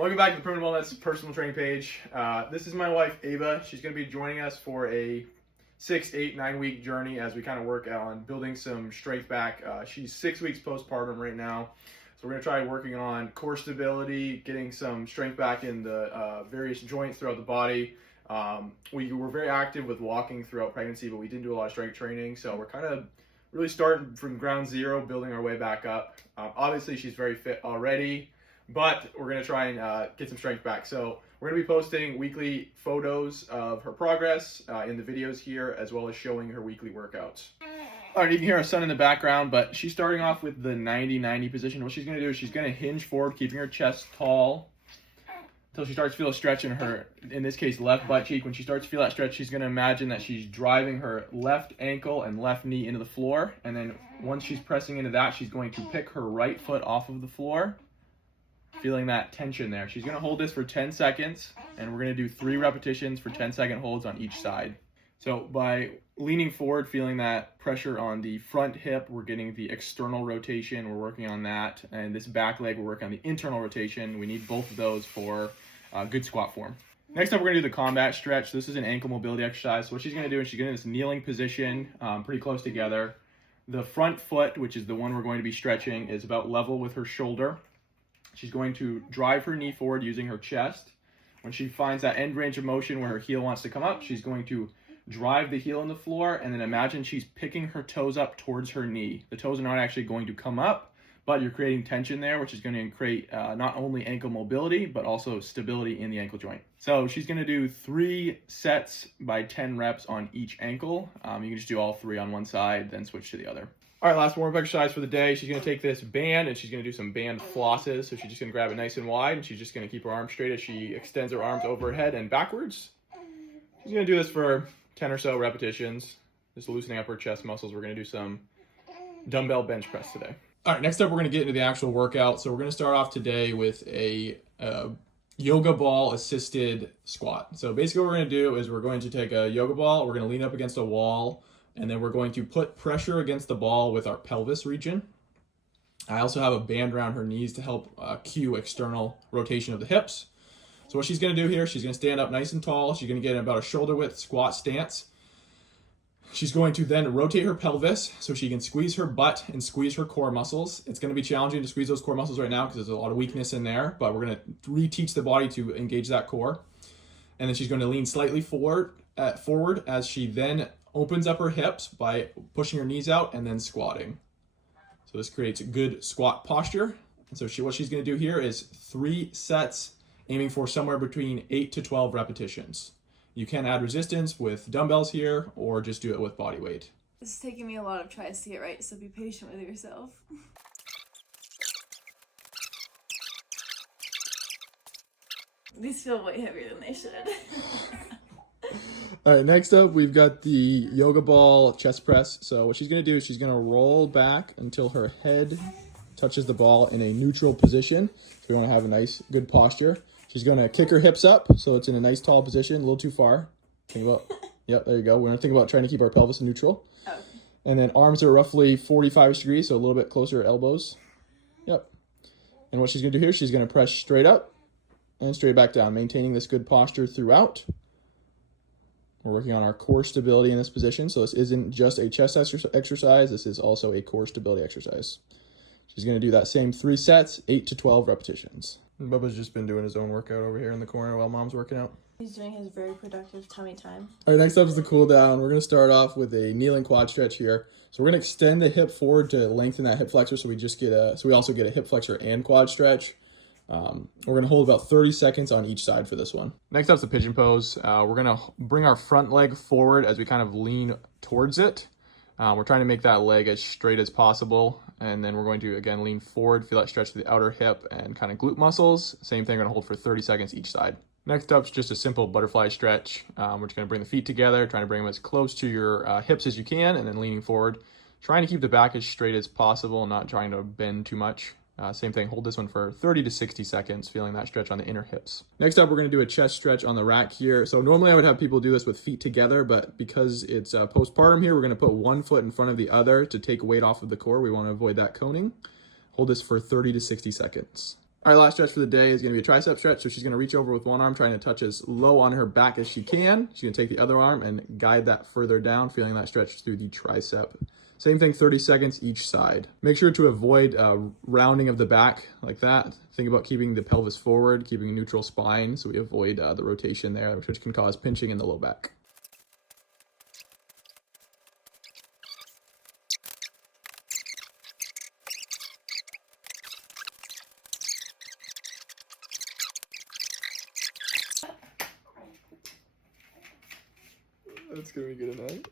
Welcome back to the Primitive Wellness personal training page. This is my wife, Ava. She's going to be joining us for a 6, 8, 9 week journey as we kind of work on building some strength back. She's 6 weeks postpartum right now. So we're going to try working on core stability, getting some strength back in the various joints throughout the body. We were very active with walking throughout pregnancy, but we didn't do a lot of strength training. So we're kind of really starting from ground zero, building our way back up. Obviously, she's very fit already, but we're going to try and get some strength back. So we're going to be posting weekly photos of her progress in the videos here, as well as showing her weekly workouts. All right, you can hear our son in the background, but she's starting off with the 90-90 position. What she's going to do is she's going to hinge forward, keeping her chest tall until she starts to feel a stretch in her, in this case, left butt cheek. When she starts to feel that stretch, she's going to imagine that she's driving her left ankle and left knee into the floor. And then once she's pressing into that, she's going to pick her right foot off of the floor, feeling that tension there. She's going to hold this for 10 seconds, and we're going to do 3 repetitions for 10-second holds on each side. So by leaning forward, feeling that pressure on the front hip, we're getting the external rotation. We're working on that. And this back leg, we're working on the internal rotation. We need both of those for good squat form. Next up, we're going to do the combat stretch. This is an ankle mobility exercise. So what she's going to do is she's going to do this kneeling position, pretty close together. The front foot, which is the one we're going to be stretching, is about level with her shoulder. She's going to drive her knee forward using her chest. When she finds that end range of motion where her heel wants to come up, she's going to drive the heel in the floor, and then imagine she's picking her toes up towards her knee. The toes are not actually going to come up, but you're creating tension there, which is going to create not only ankle mobility, but also stability in the ankle joint. So she's going to do 3 sets by 10 reps on each ankle. You can just do all 3 on one side, then switch to the other. All right, last warm-up exercise for the day. She's going to take this band and she's going to do some band flosses. So she's just going to grab it nice and wide, and she's just going to keep her arms straight as she extends her arms over her head and backwards. She's going to do this for 10 or so repetitions, just loosening up her chest muscles. We're going to do some dumbbell bench press today. All right, next up, we're going to get into the actual workout. So we're going to start off today with a yoga ball assisted squat. So basically what we're going to do is we're going to take a yoga ball, we're going to lean up against a wall, and then we're going to put pressure against the ball with our pelvis region. I also have a band around her knees to help cue external rotation of the hips. So what she's going to do here, she's going to stand up nice and tall. She's going to get in about a shoulder width squat stance. She's going to then rotate her pelvis so she can squeeze her butt and squeeze her core muscles. It's going to be challenging to squeeze those core muscles right now because there's a lot of weakness in there, but we're going to reteach the body to engage that core. And then she's going to lean slightly forward as she then opens up her hips by pushing her knees out and then squatting. So this creates a good squat posture. And so what she's going to do here is 3 sets, aiming for somewhere between 8 to 12 repetitions. You can add resistance with dumbbells here, or just do it with body weight. This is taking me a lot of tries to get right, so be patient with yourself. These feel way heavier than they should. All right, next up, we've got the yoga ball chest press. So what she's going to do is she's going to roll back until her head touches the ball in a neutral position. So we want to have a nice, good posture. She's going to kick her hips up, so it's in a nice tall position, a little too far. Think about, yep, there you go. We're going to think about trying to keep our pelvis neutral. Okay. And then arms are roughly 45 degrees, so a little bit closer to elbows. Yep. And what she's going to do here, she's going to press straight up and straight back down, maintaining this good posture throughout. We're working on our core stability in this position, so this isn't just a chest exercise. This is also a core stability exercise. She's going to do that same 3 sets, 8 to 12 repetitions. Bubba's just been doing his own workout over here in the corner while Mom's working out. He's doing his very productive tummy time. All right, next up is the cool down. We're going to start off with a kneeling quad stretch here. So we're going to extend the hip forward to lengthen that hip flexor, so we also get a hip flexor and quad stretch. We're going to hold about 30 seconds on each side for this one. Next up is the pigeon pose. We're going to bring our front leg forward as we kind of lean towards it. We're trying to make that leg as straight as possible. And then we're going to, again, lean forward, feel that stretch to the outer hip and kind of glute muscles. Same thing, we're going to hold for 30 seconds each side. Next up is just a simple butterfly stretch. We're just going to bring the feet together, trying to bring them as close to your hips as you can, and then leaning forward. Trying to keep the back as straight as possible, not trying to bend too much. Same thing, hold this one for 30 to 60 seconds, feeling that stretch on the inner hips. Next up, we're going to do a chest stretch on the rack here. So normally I would have people do this with feet together, but because it's postpartum here, we're going to put one foot in front of the other to take weight off of the core. We want to avoid that coning. Hold this for 30 to 60 seconds. All right, last stretch for the day is going to be a tricep stretch. So she's going to reach over with one arm, trying to touch as low on her back as she can. She's going to take the other arm and guide that further down, feeling that stretch through the tricep. Same thing, 30 seconds each side. Make sure to avoid rounding of the back like that. Think about keeping the pelvis forward, keeping a neutral spine so we avoid the rotation there, which can cause pinching in the low back. That's going to be good enough.